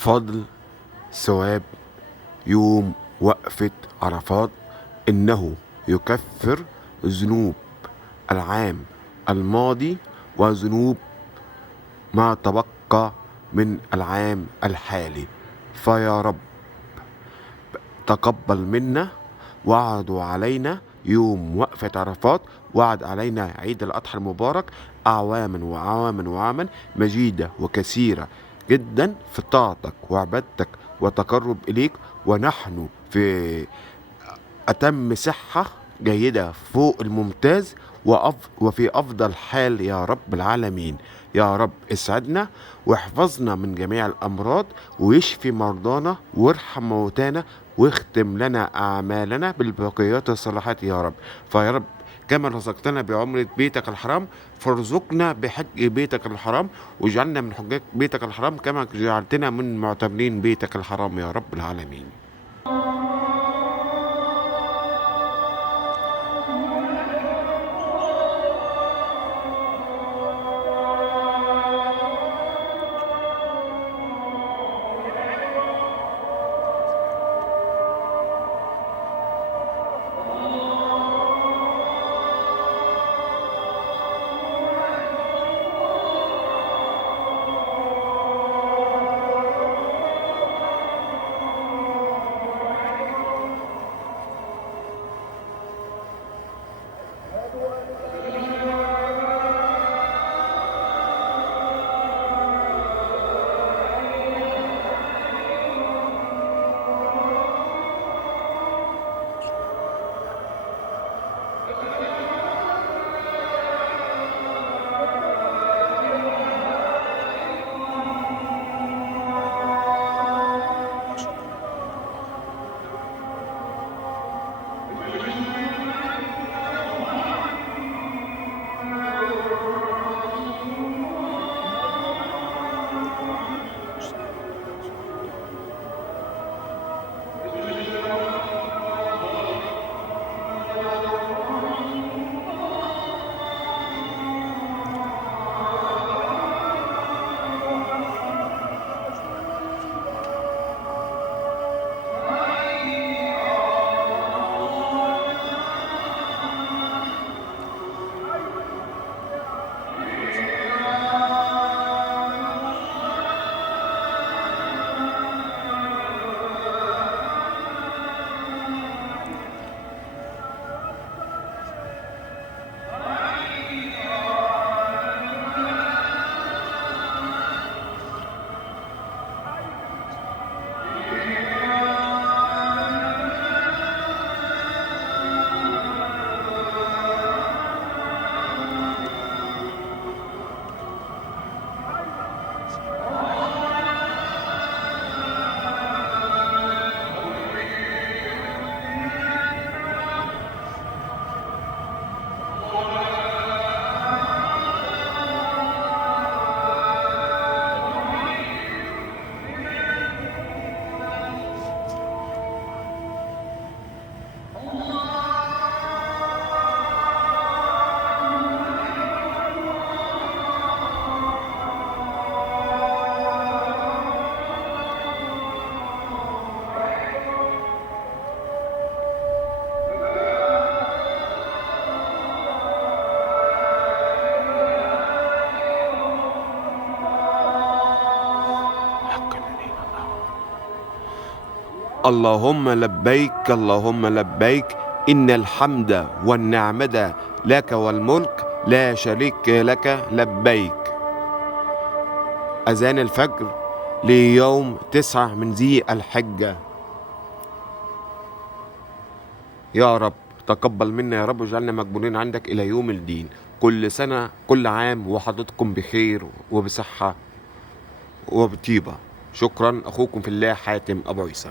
فضل ثواب يوم وقفة عرفات، إنه يكفر ذنوب العام الماضي وذنوب ما تبقى من العام الحالي. فيا رب تقبل منا، وعدوا علينا يوم وقفة عرفات، وعد علينا عيد الأضحى المبارك أعواما وأعواما وأعواما مجيدة وكثيرة جدا في طاعتك وعبادتك وتقرب إليك، ونحن في أتم صحة جيدة فوق الممتاز وفي أفضل حال يا رب العالمين. يا رب اسعدنا واحفظنا من جميع الأمراض، ويشفي مرضانا وارحم موتانا، واختم لنا أعمالنا بالبقيات الصالحات يا رب. فيا رب كما رزقتنا بعمرة بيتك الحرام، فارزقنا بحج بيتك الحرام، واجعلنا من حجاج بيتك الحرام كما جعلتنا من معتمرين بيتك الحرام يا رب العالمين. اللهم لبيك اللهم لبيك، إن الحمد والنعمة لك والملك لا شريك لك لبيك. أذان الفجر ليوم 9 من ذي الحجة. يا رب تقبل منا يا رب، واجعلنا مقبولين عندك إلى يوم الدين. كل سنة كل عام وحضرتكم بخير وبصحة وبطيبة. شكرا، أخوكم في الله حاتم أبو عيسى.